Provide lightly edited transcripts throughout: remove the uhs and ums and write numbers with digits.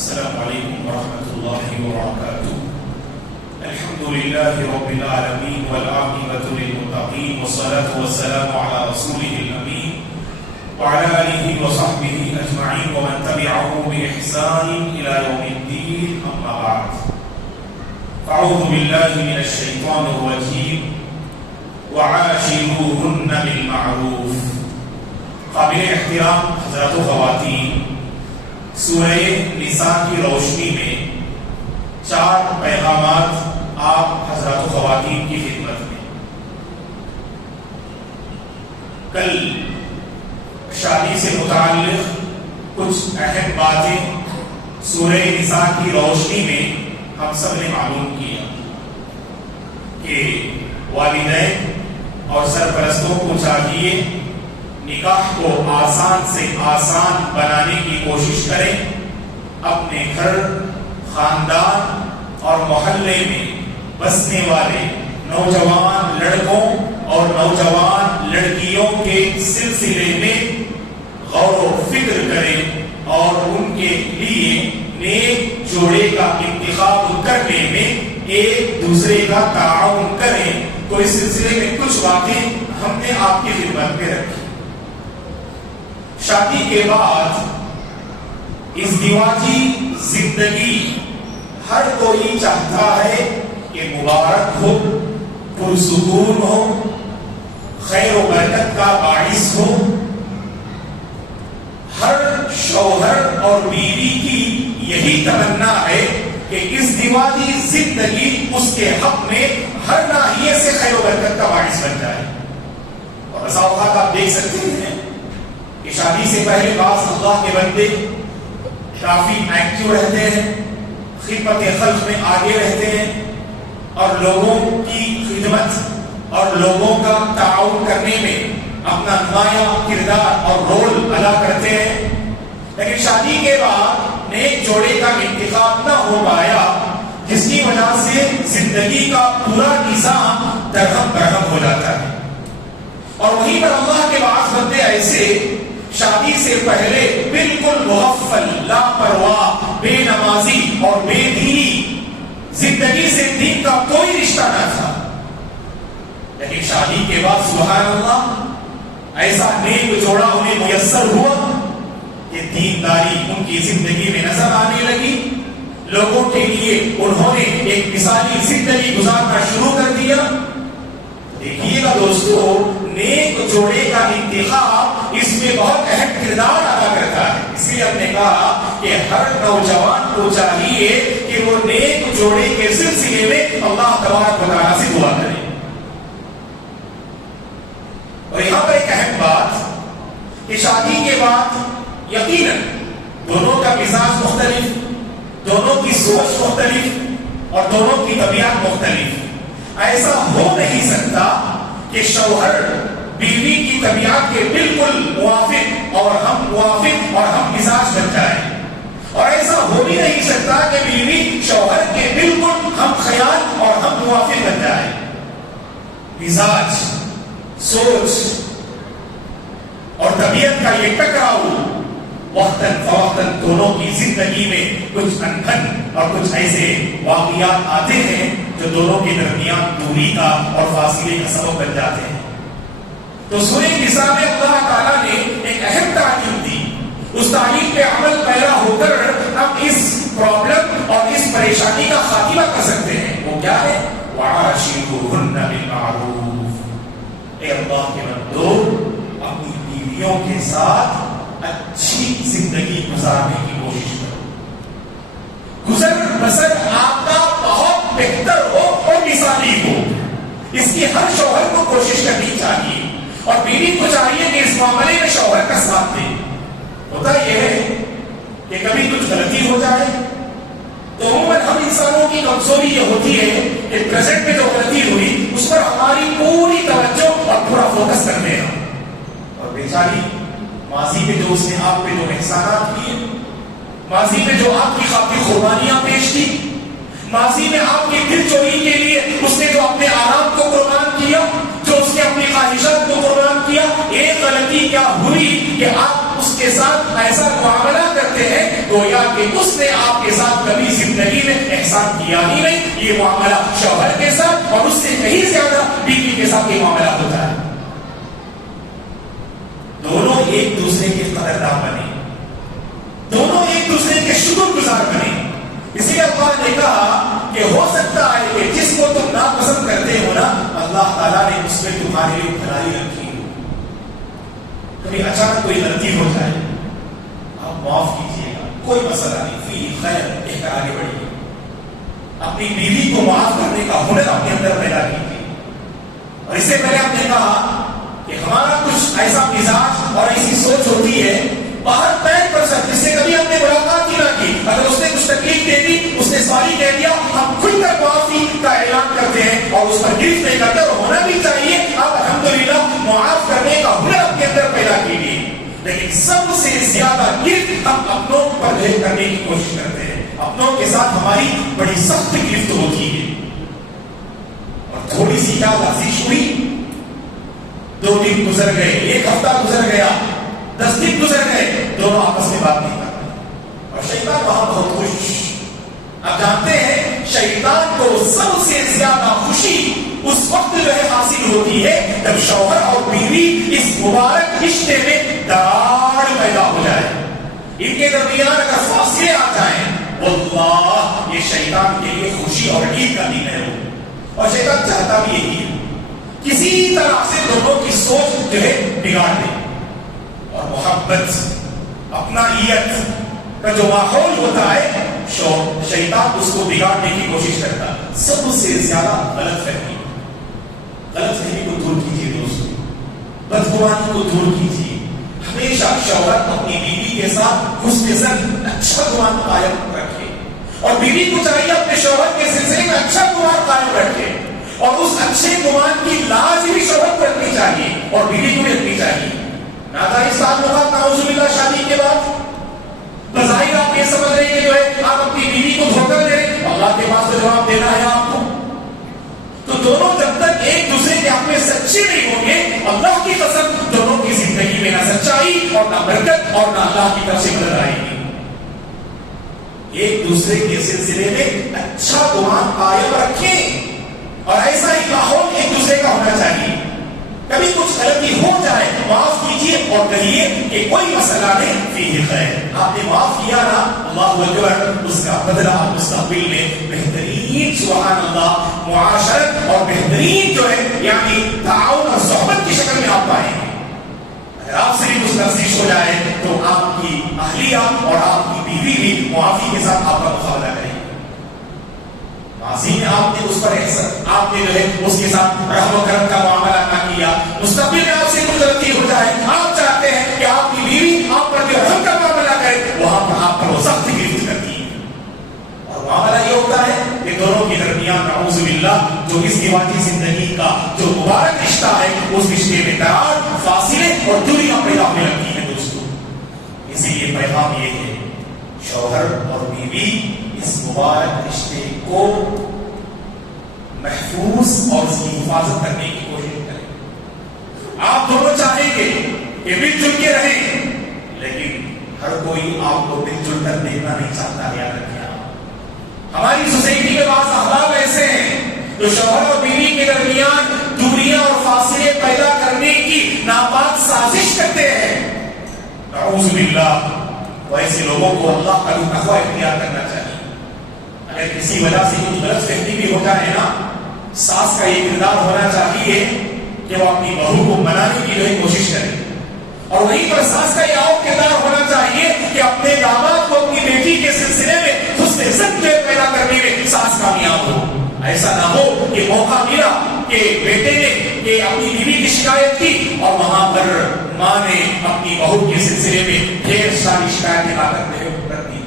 السلام عليكم ورحمة الله وبركاته. الحمد لله رب العالمين والعاقبة للمتقين والصلاة والسلام على رسوله الأمين وعلى آله وصحبه أجمعين ومن تبعه بإحسان إلى يوم الدين. أما بعد، أعوذ بالله من الشيطان الرجيم. وعاشروهن بالمعروف. قابل احترام حضرات و خواتین، سورہ نساء کی روشنی میں 4 پیغامات آپ حضرات و خواتین کی خدمت میں. کل شادی سے متعلق کچھ اہم باتیں سورہ نساء کی روشنی میں ہم سب نے معلوم کیا کہ والدین اور سرپرستوں کو چاہیے نکاح کو آسان سے آسان بنانے کی کوشش کریں. اپنے گھر، خاندان اور محلے میں بسنے والے نوجوان لڑکوں اور نوجوان لڑکیوں کے سلسلے میں غور و فکر کریں اور ان کے لیے نیک جوڑے کا انتخاب کرنے میں ایک دوسرے کا تعاون کریں. تو اس سلسلے میں کچھ باتیں ہم نے آپ کی خدمت میں رکھی. شادی کے بعد ازدواجی زندگی ہر کوئی چاہتا ہے کہ مبارک ہو، پرسکون ہو، خیر و برکت کا باعث ہو. ہر شوہر اور بیوی کی یہی تمنا ہے کہ ازدواجی زندگی اس کے حق میں ہر ناحیے سے خیر و برکت کا باعث بن جائے. اور بسا اوقات آپ دیکھ سکتے ہیں کہ شادی سے پہلے بعض اللہ کے بندے کافی ایکٹیو رہتے ہیں، خدمت خلق میں آگے رہتے ہیں اور لوگوں کی خدمت اور لوگوں کا تعاون کرنے میں اپنا نمایاں کردار اور رول ادا کرتے ہیں. لیکن شادی کے بعد نیک جوڑے کا انتخاب نہ ہو پایا، جس کی وجہ سے زندگی کا پورا نظام درہم برہم ہو جاتا ہے. اور وہیں پر اللہ کے بعض بندے ایسے شادی سے پہلے بالکل مغفل، لاپرواہ، بے نمازی اور بے دینی، زندگی سے دین کا کوئی رشتہ نہ تھا. لیکن شادی کے بعد سبحان اللہ ایسا نیک جوڑا انہیں میسر ہوا کہ دینداری ان کی زندگی میں نظر آنے لگی. لوگوں کے لیے انہوں نے ایک مثالی زندگی گزارنا شروع کر دیا. دیکھیے گا دوستو، نیک جوڑے کا انتخاب اس میں بہت اہم کردار ادا کرتا ہے. اس لیے ہم نے کہا کہ ہر نوجوان کو چاہیے کہ وہ نیک جوڑے کے سلسلے میں اللہ تبارک و تعالیٰ سے دعا کرے. اور یہاں پر ایک اہم بات کہ شادی کے بعد یقیناً دونوں کا مزاج مختلف، دونوں کی سوچ مختلف اور دونوں کی طبیعت مختلف. ایسا ہو نہیں سکتا کہ شوہر بیوی کی طبیعت کے بالکل موافق اور ہم موافق اور ہم مزاج بن جائیں. اور ایسا ہو بھی نہیں سکتا کہ بیوی شوہر کے بالکل ہم خیال اور ہم موافق بن جائے. مزاج، سوچ اور طبیعت کا یہ ٹکراؤ وقتاً فوقتاً دونوں کی زندگی میں کچھ انبن اور کچھ ایسے واقعات آتے ہیں جو دونوں کے درمیان دوری کا اور فاصلے کا سبب بن جاتے ہیں. تو سورہ نساء میں اللہ تعالیٰ نے ایک اہم تعلیم دی. اس تعلیم پہ عمل پیرا ہو کر ہم اس پرابلم اور اس پریشانی کا خاتمہ کر سکتے ہیں. وہ کیا ہے؟ وَعَاشِرُوهُنَّ بِالْمَعْرُوفِ. اے اللہ کے بندو، اپنی بیویوں کے ساتھ اچھی زندگی گزارنے کی کوشش کرو. گزر بسر آپ کا بہت بہتر ہو اور مثالی ہو. اس کی ہر شوہر کو کوشش کرنی چاہیے اور بیوی کو چاہیے کہ اس معاملے میں شوہر کا ساتھ دے. ہوتا یہ ہے کہ کبھی کچھ غلطی ہو جائے تو عموماً ہم انسانوں کی کمزوری یہ ہوتی ہے کہ پریزنٹ میں جو غلطی ہوئی اس پر ہماری پوری توجہ اور پورا فوکس کرتے ہیں. اور بیچاری ماضی میں جو اس نے آپ پہ جو احسانات کیے، ماضی میں جو آپ کی خاطر قربانیاں پیش کی، ماضی میں آپ کی دل چوری کے لیے اس نے جو اپنے آرام کو قربان کیا، جو اس نے اپنی خواہشات کو قربان کیا، ایک غلطی کیا ہوئی کہ آپ اس کے ساتھ ایسا معاملہ کرتے ہیں گویا کہ اس نے آپ کے ساتھ کبھی زندگی میں احسان کیا ہی نہیں. یہ معاملہ شوہر کے ساتھ اور اس سے کہیں زیادہ بیوی کے ساتھ یہ معاملہ ہوتا ہے. دونوں ایک دوسرے کے قدردان بنے, دونوں ایک دوسرے کے شکر گزار بنے. اسی لیے اللہ نے کہا کہ ہو سکتا ہے کہ جس کو تم ناپسند کرتے ہو نا, اللہ تعالیٰ نے اس میں تمہارے لیے بھلائی رکھی ہو. کبھی اچانک کوئی غلطی ہو جائے, آپ معاف کیجیے گا, کوئی مسئلہ نہیں, فی خیر کہہ کر آگے بڑھیے. اپنی بیوی کو معاف کرنے کا ہنر اپنے اندر پیدا کیجیے. اور اس سے پہلے ہم نے کہا کہ ہمارا کچھ ایسا مزاج اور ایسی سوچ ہوتی ہے باہر پیر پر سر, جس سے کبھی ہم نے ملاقات ہی نہ کی, اگر اس نے کچھ تکلیف دے دی, اس نے سوری کہہ دیا, ہم کھل کر معافی کا اعلان کرتے ہیں اور اس پر گرفت نہیں کرتے. اور ہونا بھی چاہیے, آپ الحمدللہ معاف کرنے کا ہنر اپنے اندر پیدا کیجیے. لیکن سب سے زیادہ گرفت ہم اپنوں پر کرنے کی کوشش کرتے ہیں. اپنوں کے ساتھ ہماری بڑی سخت گرفت ہوتی ہے, اور تھوڑی سی کیا لازش ہوئی, 2 دن گزر گئے, 1 ہفتہ گزر گیا, 10 دن گزر گئے, دونوں آپس میں بات نہیں کر رہے, اور شیطان وہاں بہت خوش. آپ جانتے ہیں شیطان کو سب سے زیادہ خوشی اس وقت جو ہے حاصل ہوتی ہے جب شوہر اور بیوی اس مبارک رشتے میں دراڑ پیدا ہو جائے, ان کے درمیان اگر فاصلے آ جائیں, واللہ یہ شیطان کے لیے خوشی اور عید کا دن ہے. اور شیطان چاہتا بھی یہی ہے, کسی طرح سے دونوں کی سوچ جو ہے بگاڑ دے, اور محبت اپنائیت کا جو ماحول ہوتا ہے شیطان اس کو بگاڑنے کی کوشش کرتا ہے. سب سے زیادہ غلط فہمی کو دور کیجیے دوستو, بدگمانی کو دور کیجیے. ہمیشہ شوہر اپنی بیوی کے ساتھ حسن ظن اچھا گمان قائم رکھے, اور بیوی کو چاہیے اپنے شوہر کے سلسلے میں اچھا گمان قائم رکھے, اور اس اچھے گمان کی لاج بھی شوہر کو رکھنی چاہیے اور بیوی کو بھی رکھنی چاہیے. ناجائز تعلقات نعوذ باللہ شادی کے بعد بظاہر آپ یہ سمجھ رہے کہ جو ہے آپ اپنی بیوی کو دھوکہ دے رہے, اللہ کے پاس تو جواب دینا ہے آپ کو. تو دونوں جب تک ایک دوسرے کے حق میں سچے نہیں ہوں گے, اللہ کی قسم دونوں کی زندگی میں نہ سچائی اور نہ برکت اور نہ اللہ کی طرف سے مدد آئے گی. ایک دوسرے کے سلسلے میں اچھا گمان قائم رکھیں, اور ایسا ہی ماحول ایک دوسرے کا ہونا چاہیے. کبھی کچھ غلطی ہو جائے تو معاف کیجیے اور کہیے کہ کوئی مسئلہ نہیں, فیہ خیر, آپ نے معاف کیا نا, اللہ اکبر, اس کا بدلہ مستقبل میں بہترین سبحان اللہ معاشرت اور بہترین جو ہے یعنی تعاون اور صحبت کی شکل میں آپ پائیں گے. اگر آپ سے بھی کچھ لفزش ہو جائے تو آپ کی اہلیہ اور آپ کی بیوی بھی معافی کے ساتھ آپ کا مقابلہ کریں. ماضی میں آپ نے اس پر احسان, آپ نے جو ہے اس کے ساتھ رحم و کرم کا معاملہ نہ کیا, مستقبل میں آپ سے کوئی غلطی ہو جائے, آپ چاہتے ہیں کہ آپ کی بیوی آپ پر جو رحم کا معاملہ کرے, وہاں پر آپ پر وہ سخت گرفت کرتی ہے. اور معاملہ یہ ہوتا ہے کہ دونوں کے درمیان نعوذ باللہ جو اس ازدواجی زندگی کا جو مبارک رشتہ ہے, اس رشتے میں دراڑ, فاصلے اور دوریاں پیدا ہونے لگتی ہیں دوستوں. اسی لیے پیغام یہ ہے, شوہر اور بیوی اس مبارک رشتے کو محفوظ اور اس کی حفاظت کرنے کی کوشش کریں. آپ دونوں چاہیں گے کہ مل جل کے رہیں, لیکن ہر کوئی آپ کو مل جل کر دیکھنا نہیں چاہتا. یاد رکھیں, ہماری سوسائٹی کے بعض احباب ایسے ہیں جو شوہر اور بیوی کے درمیان دوریاں اور فاصلے پیدا کرنے کی ناپاک سازش کرتے ہیں. نعوذ باللہ, ویسے لوگوں کو اللہ کا تقوی اختیار کرنا چاہیے. اگر کسی وجہ سے کچھ غلط فہمی بھی ہو جائے نا, ساس کا یہ کردار ہونا چاہیے کہ وہ اپنی بہو کو منانے کی جو ہے کوشش کرے, اور وہیں پر ساس کا یہ اور کردار ہونا چاہیے کہ اپنے داماد کو اپنی بیٹی کے سلسلے میں حسن ظن پیدا کرنے میں ساس کامیاب ہو. ایسا نہ ہو کہ موقع ملا کہ بیٹے نے کہ اپنی بیوی کی شکایت کی اور وہاں پر ماں نے اپنی بہو کے سلسلے میں ڈھیر ساری شکایتیں لا کر دی.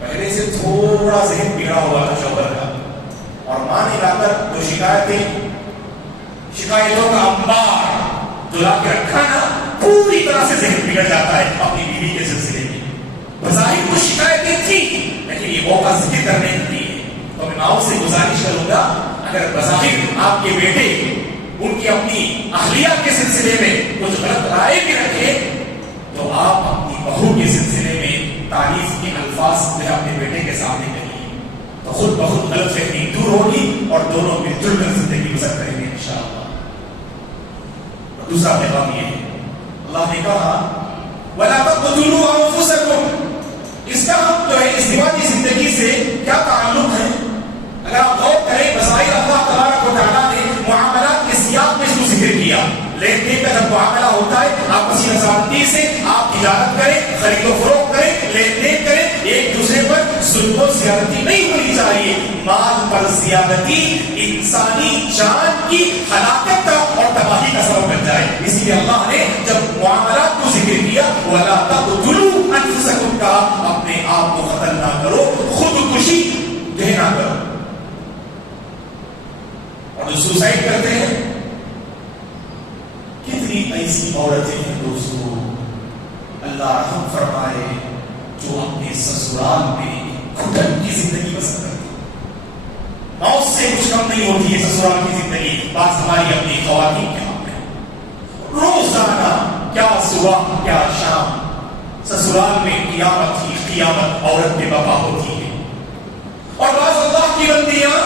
پہلے سے تھوڑا ذہن بگڑا ہوا تھا شوہر کا, اور ماں نے لا کر جو شکایتوں کا انبار جو لا کے رکھا نا, پوری طرح سے ذہن بگڑ جاتا ہے اپنی بیوی کے سلسلے میں. بظاہر کچھ شکایتیں تھی لیکن یہ موقع ذکر کرنے کی ہے. تو میں آپ سے گزارش کروں گا, اگر بظاہر آپ کے بیٹے ان کی اپنی اہلیہ کے سلسلے میں کچھ غلط رائے بھی رکھے تو آپ اپنی بہو کے سلسلے میں تعریف بات جو ہے اپنے بیٹے کے سامنے کہی تو خود بخود غلط فہمی دور ہوگی اور دونوں مل جل کر زندگی بسر کریں گے انشاءاللہ. اور دوسرا پیغام یہ ہے، اللہ نے کہا وَلَا تَقْتُلُوا أَنفُسَكُمْ. اس کا ہم جو ہے ازدواجی زندگی سے کیا تعلق ہے؟ اگر آپ غور کریں بظاہر اللہ تبارک و تعالیٰ نے معاملات کے سیاق میں اس کو ذکر کیا. لین دین کا جب معاملہ ہوتا ہے آپسی رضامندی سے آپ تجارت کریں، خرید و فروخت کریں، لین دین کریں، ایک دوسرے پر ظلم و زیادتی نہیں ہونی چاہیے. مال پر زیادتی انسانی جان کی ہلاکت کا اور تباہی کا سبب بن جائے. اس لیے اللہ نے جب معاملات کو ذکر کیا وَلَا تَقْتُلُوا أَنفُسَكُمْ کا اپنے آپ کو قتل نہ کرو، خودکشی جو ہے نہ کرو. اور جو سوسائڈ کرتے ہیں کتنی ایسی عورتیں ہیں دوستو، اللہ رحم فرمائے، جو اپنے سسرال میں گھٹن کی زندگی بسر کرتی ہیں. موت سے کچھ کم نہیں ہوتی ہے سسرال کی زندگی. بات ہماری اپنی خواتین کے ہاتھ میں، روزانہ کیا صبح کیا شام سسرال میں قیامت ہی قیامت عورت میں بقا ہوتی ہے. اور بعض اللہ کی بندیاں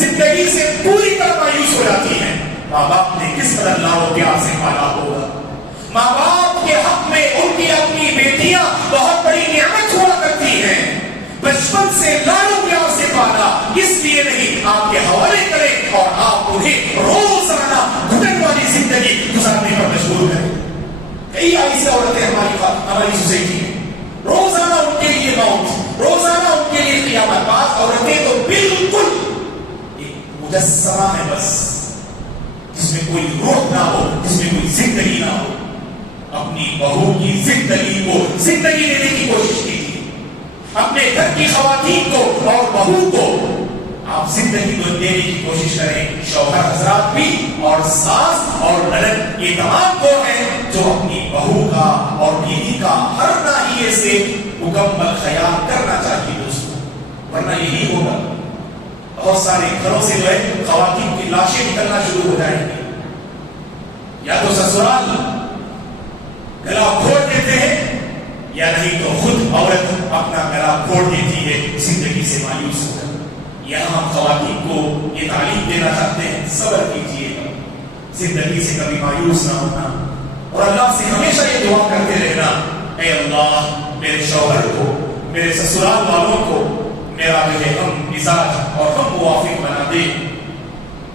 زندگی سے پوری طرح مایوس ہو جاتی ہیں. ماں باپ نے کس قدر لاڑ و پیار سے پالا ہوگا. ماں باپ کے حق میں ان کی اپنی بیٹیاں بہت بڑی نعمت ہوا کرتی ہیں. بچپن سے لاڑ و پیار سے پالا، اس لیے نہیں آپ کے حوالے کریں اور آپ انہیں روزانہ گھٹن والی زندگی گزارنے پر مجبور کریں. کئی ایسی عورتیں ہماری سوسائٹی میں، روزانہ ان کے لیے موت، روزانہ ان کے لیے قیامت. بعض عورتیں تو بالکل ایک مجسمہ ہے بس، جس میں کوئی روح نہ ہو، جس میں کوئی زندگی نہ ہو. اپنی بہو کی زندگی کو زندگی دینے کی کوشش کیجیے. اپنے گھر کی خواتین کو اور بہو کو آپ زندگی کو دینے کی کوشش کریں. شوہر حضرات بھی اور ساس اور نند یہ تمام وہ ہیں جو اپنی بہو کا اور بیوی کا ہر ناحیے سے مکمل خیال کرنا چاہیے دوستوں، ورنہ یہی ہوگا. بہت سارے گھروں سے جو ہے خواتین کی لاشیں نکلنا شروع ہو جائیں گی. یا تو سسرال گلا کھوڑ دیتے ہیں، یا نہیں تو خود عورت اپنا گلا کھوڑ دیتی ہے زندگی سے مایوس ہو کر. یہاں ہم خواتین کو یہ تعلیم دینا چاہتے ہیں، صبر کیجیے گا، زندگی سے کبھی مایوس نہ ہونا، اور اللہ سے ہمیشہ یہ دعا کرتے رہنا، اے اللہ میرے شوہر کو، میرے سسرال والوں کو میرا جو ہے ہم مزاج اور ہم موافق بنا دے.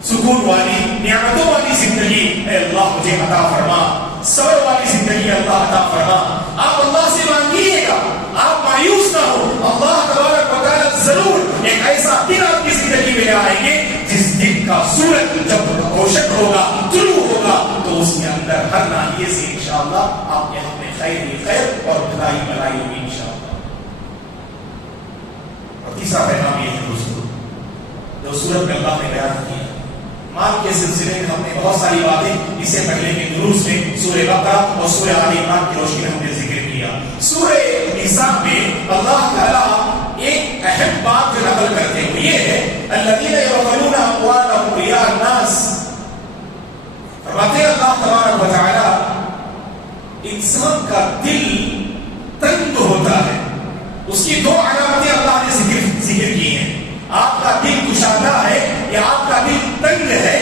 سکون والی نعمتوں والی زندگی اے اللہ مجھے عطا فرما، صبر والی زندگی اللہ عطا فرما. آپ اللہ سے مانگیے گا، آپ مایوس نہ ہو. اللہ تبارک و تعالی ضرور ایک ایسا دن آپ کی زندگی میں لے آئیں گے جس دن کا سورج جب روشن ہوگا، طلوع ہوگا، تو اس کے اندر ہر ناحیے سے انشاءاللہ آپ کے حق میں خیر ہی خیر اور بھلائی بھلائی ہوگی انشاءاللہ. اور تیسرا پیغام یہ ہے دوستو، جو سورت میں اللہ نے بیان کیا مال کے سلسلے میں. ہم نے بہت ساری باتیں اس سے پہلے کے دروس میں سورہ بقرہ اور سورہ آل عمران کی روشنی میں ہم نے ذکر کیا. سورہ نساء میں اللہ تعالیٰ ایک اہم بات جو نقل کرتے ہیں یہ ہے الذین یبخلون اموالهم رئاء الناس. فرماتے ہیں اللہ تبارک و تعالیٰ انسان کا دل تنگ ہوتا ہے. اس کی دو علامتیں اللہ نے ذکر کی ہیں. آپ کا دل کشادہ ہے یا آپ کا دل تنگ ہے،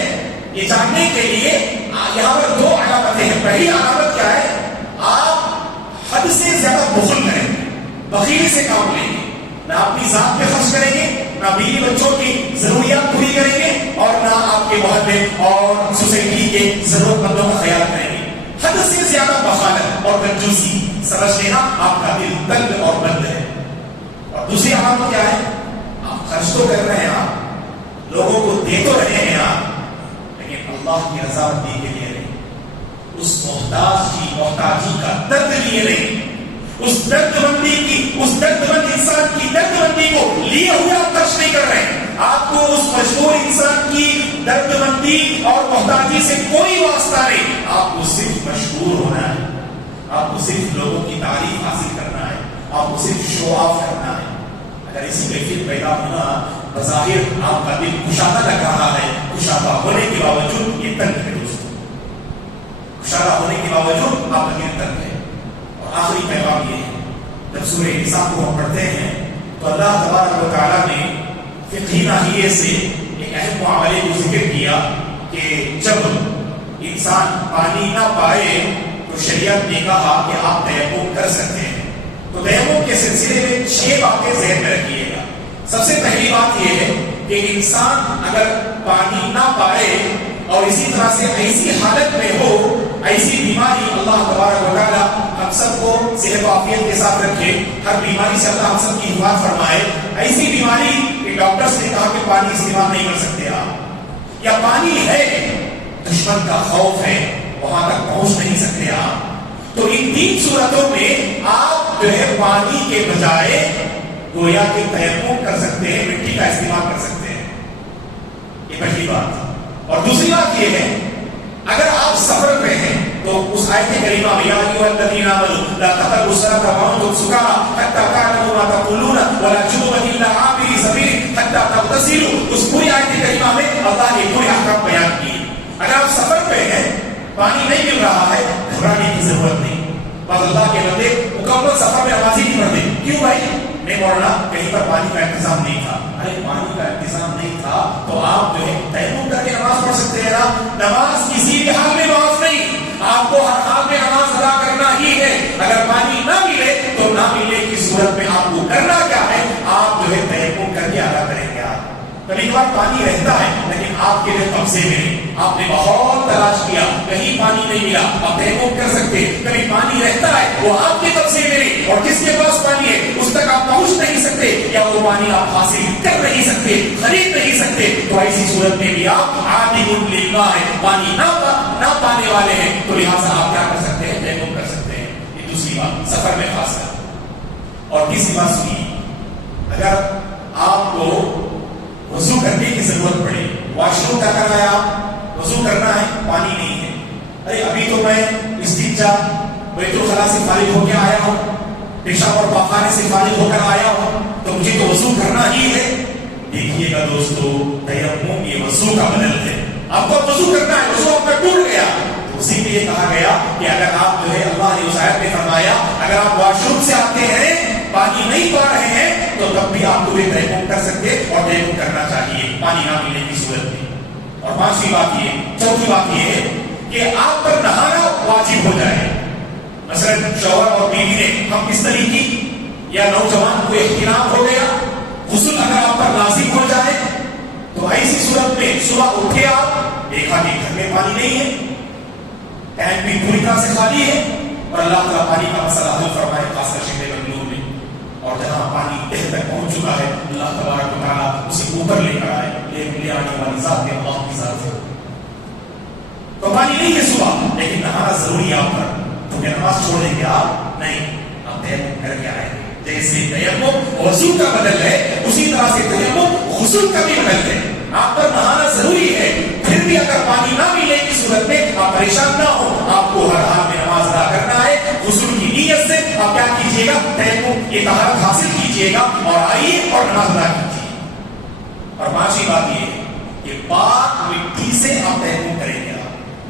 یہ جاننے کے لیے یہاں پر دو علامتیں ہیں. پہلی علامت کیا ہے؟ آپ حد سے زیادہ بخل کریں گے، بخیلی سے کام لیں گے، نہ اپنی ذات پہ خرچ کریں گے، نہ بیوی بچوں کی ضروریات پوری کریں گے، اور نہ آپ کے محلے اور سوسائٹی کے ضرورت مندوں کا خیال کریں گے. حد سے زیادہ بخالت اور کنجوسی، سمجھ لینا آپ کا دل تنگ اور بند ہے. اور دوسری علامت کیا ہے؟ آپ خرچ تو کر رہے ہیں، آپ لوگوں کو دے تو رہے ہیں آپ، لیکن اللہ کی رضامندی کے لیے نہیں، اس محتاج کی محتاجی کا درد لیے نہیں، اس درد مند انسان کی درد مندی کو لیے ہوئے آپ خرچ نہیں کر رہے ہیں. آپ کو اس مجبور انسان کی درد مندی اور محتاجی سے کوئی واسطہ نہیں. آپ کو صرف مشہور ہونا ہے، آپ کو صرف لوگوں کی تعریف حاصل کرنا ہے، آپ کو صرف شو آف کرنا ہے. اگر اسی کیفیت پیدا ہونا، بظاہر آپ کا دل کشادہ لگ رہا ہے، کشادہ ہونے کے باوجود یہ تنگ ہے دوستوں، کشادہ ہونے کے باوجود آپ کا دل تنگ ہے. اور آخری پیغام یہ ہے، جب سورہ نساء کو ہم پڑھتے ہیں تو اللہ تبارک و تعالیٰ نے فقہی ناحیے سے ایک اہم معاملے کو ذکر کیا کہ جب انسان پانی نہ پائے تو شریعت نے کہا کہ آپ تیمم کر سکتے ہیں. تو تیمم کے سلسلے میں 6 باتیں ذہن میں رکھیے گا. سب سے پہلی بات یہ ہے کہ انسان اگر پانی نہ پائے اور اسی طرح سے ایسی حالت میں ہو, ایسی بیماری, اللہ تبارک و تعالیٰ ہم سب کو صحت و عافیت کے ساتھ رکھے, ہر بیماری سے اللہ ہم سب کی حفاظت فرمائے. ایسی بیماری کہ ڈاکٹرز نے کہا کہ پانی استعمال نہیں کر سکتے آپ, یا پانی ہے دشمن کا خوف ہے وہاں تک پہنچ نہیں سکتے آپ, تو ان 3 صورتوں میں آپ جو ہے پانی کے بجائے گویا کہ تیمم کر سکتے ہیں, مٹی کا استعمال کر سکتے ہیں. یہ پہلی بات. اور دوسری بات یہ ہے اگر آپ سفر میں ہیں تو اس آیت کریمہ میں یا ایھا الذین آمنوا لا تقربوا الصلاۃ وانتم سکارى حتى تعلموا ما تقولون ولا جنبا الا عابري سبيل حتى تغتسلوا. اس پوری آیت کریمہ میں اللہ نے پورے احکام بیان کیے. اگر آپ سفر پہ ہیں, پانی نہیں مل رہا ہے, گھبرانے کی ضرورت نہیں. بس اللہ کے بندے مکمل سفر میں نماز ہی نہیں پڑھتے. کیوں بھائی؟ نہیں مولانا کہیں پر پانی کا انتظام نہیں تھا. ارے پانی کا انتظام نہیں تھا تو آپ جو ہے تیمم کر کے نماز پڑھ سکتے ہیں نا. نماز کسی بھی حال میں معاف نہیں, آپ کو ہر حال میں نماز ادا کرنا ہی ہے. اگر پانی نہ ملے تو نہ ملنے کی صورت میں آپ کو کرنا کیا ہے, آپ جو ہے تیمم کر کے ادا کریں گے. آپ کبھی کبھار پانی رہتا ہے لیکن آپ کے لیے قبضے میں نہیں, آپ نے بہت تلاش کیا, کہیں پانی نہیں ملا, آپ تیمم کر سکتے. کبھی پانی رہتا ہے وہ آپ کے قبضے میں نہیں, اور جس کے پاس پانی ہے اس تک آپ پہنچ نہیں سکتے, یا وہ پانی آپ حاصل کر نہیں سکتے, خرید نہیں سکتے, تو ایسی صورت میں بھی آپ عابد للماء ہے, پانی نہ پانے والے ہیں, تو لہٰذا آپ کیا کر سکتے ہیں, تیمم کر سکتے ہیں. یہ دوسری بات سفر میں خاص کر. اور تیسری بات سنیے, اگر آپ کو وضو کرنے کی ضرورت پڑے, واش روم کا کرنا ہے, آپ وضو کرنا ہے, پانی نہیں ہے, ارے ابھی تو میں استنجا بیت الخلاء سے فارغ ہو کے آیا ہوں, پیشاب اور پاخانے سے فارغ ہو کر آیا ہوں, تو مجھے تو وضو کرنا ہی ہے. دیکھیے گا دوستو, تیمم یہ وضو کا بدل ہے. آپ کو وضو کرنا ہے, وضو آپ کا ٹوٹ گیا, تو اسی لیے کہا گیا کہ اگر آپ جو ہے اللہ نے اس آیت میں فرمایا اگر آپ واش روم سے آتے ہیں, پانی نہیں پا رہے ہیں, تو تب بھی آپ کو یہ تیمم کر سکتے اور تیمم کرنا چاہیے پانی نہ ملنے کی صورت میں. اور پانچویں بات یہ, چوتھی بات یہ ہے کہ آپ پر نہانا واجب ہو جائے. مثلا شوہر اور بیوی نے ہم بستری کی, یا نوجوان کو احتلام ہو گیا, غسل اگر آپ پر لازم ہو جائے, تو ایسی صورت میں صبح اٹھے آپ دیکھا کہ گھر میں پانی نہیں ہے, ٹینک بھی پوری طرح سے خالی ہے, اور اللہ تعالیٰ پانی کا مسئلہ حل فرمائے, خاص کر شہر بنگلور میں. اور جہاں پانی تہ تک پہنچ چکا ہے, اللہ تبارک و تعالیٰ اسے اوپر لے کر آئے, لے آنے والی ذات ہے اللہ کی ذات ہے. تو پانی نہیں ہے صبح, لیکن نہانا ضروری ہے آپ پر, تو کیا نماز چھوڑ دیں گے آپ؟ نہیں, آپ تیمم کر کے آئیں گے. جیسے تیمم وضو کا بدل ہے, اسی طرح سے تیمم غسل کا بھی بدل ہے. آپ پر نہانا ضروری ہے, پھر بھی اگر پانی نہ ملنے کی صورت میں آپ پریشان نہ ہو, آپ کو ہر حال میں نماز ادا کرنا ہے. غسل کی نیت سے آپ کیا کیجیے گا, تیمم یہ طہارت حاصل کیجیے گا اور آئیے اور نماز ادا کیجیے. اور پانچویں بات یہ کہ پاک مٹی سے آپ تیمم کریں گے,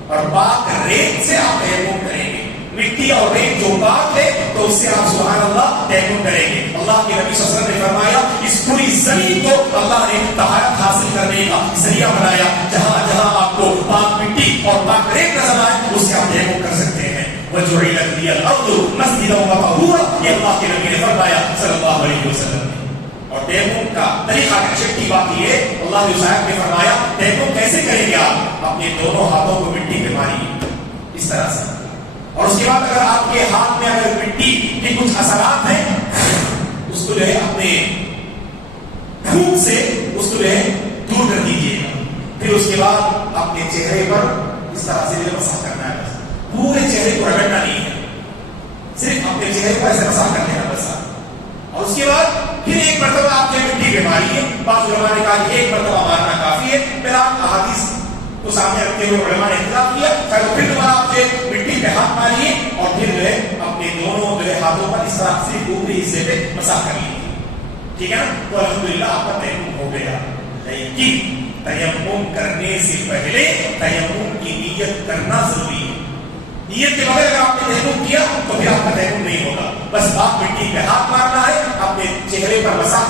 اور پاک ریت سے آپ تیمم کریں گے. مٹی اور ریت جو پاک ہے تو اس سے آپ سبحان اللہ تیمم کریں گے. اللہ کے نبی صلی اللہ علیہ وسلم نے فرمایا اس پوری زمین کو اللہ نے طہارت حاصل کرنے کا ذریعہ بنایا. جہاں جہاں آپ کو پاک مٹی اور پاک ریت نظر آئے اس سے آپ تیمم کر سکتے ہیں. وَجُعِلَتْ لِيَ الْأَرْضُ مَسْجِدًا وَطَهُورًا, یہ اللہ کے نبی نے فرمایا صلی اللہ علیہ وسلم. اور تیمم کا طریقہ چھٹی بات یہ, اللہ نے صاحب نے فرمایا تیمم کیسے کریں گے, آپ اپنے دونوں ہاتھوں کو مٹی پہ ماریے اس طرح سے, اور اس کے بعد اگر آپ کے ہاتھ میں اگر مٹی کے کچھ اثرات ہیں اس کو جو ہے اپنے دھوپ سے اس کو جو ہے دور کر دیجیے گا. پھر اس کے بعد اپنے چہرے پر اس طرح سے مسح کرنا ہے. بس پورے چہرے کو رگڑنا نہیں ہے, صرف اپنے چہرے کو ایسے مسح کر لینا بس. اور اس کے بعد پھر ایک مرتبہ آپ جو مٹی پہ ماریے. بعض علماء نے کہا کہ ایک مرتبہ مارنا کافی ہے. پھر آپ احادیث کو سامنے رکھتے ہوئے علماء نے اختلاف کیا, پھر دوبارہ آپ جو مٹی پہ ہاتھ ماریے اور پھر جو ہے اپنے دونوں جو ہے ہاتھوں پر اس طرح سے اوپری حصے پہ مسح کر لیجیے. ٹھیک ہے نا, تو الحمدللہ آپ کا تیمم ہو گیا. لیکن تیمم کرنے سے پہلے تیمم کی نیت کرنا ضروری ہے. نیت کے بغیر اگر آپ نے تیمم کیا تو پھر آپ کا تیمم نہیں ہوگا. بس آپ مٹی پہ ہاتھ مارنا ہے, اپنے چہرے پر مسح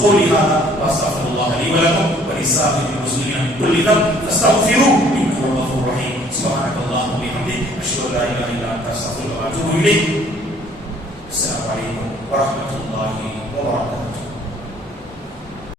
قولي هذا واستغفر الله لي ولكم ولسائر المسلمين من كل ذنب فاستغفروه انه هو الغفور الرحيم. سبحانك اللهم وبحمدك اشهد ان لا اله الا انت استغفرك واتوب اليك.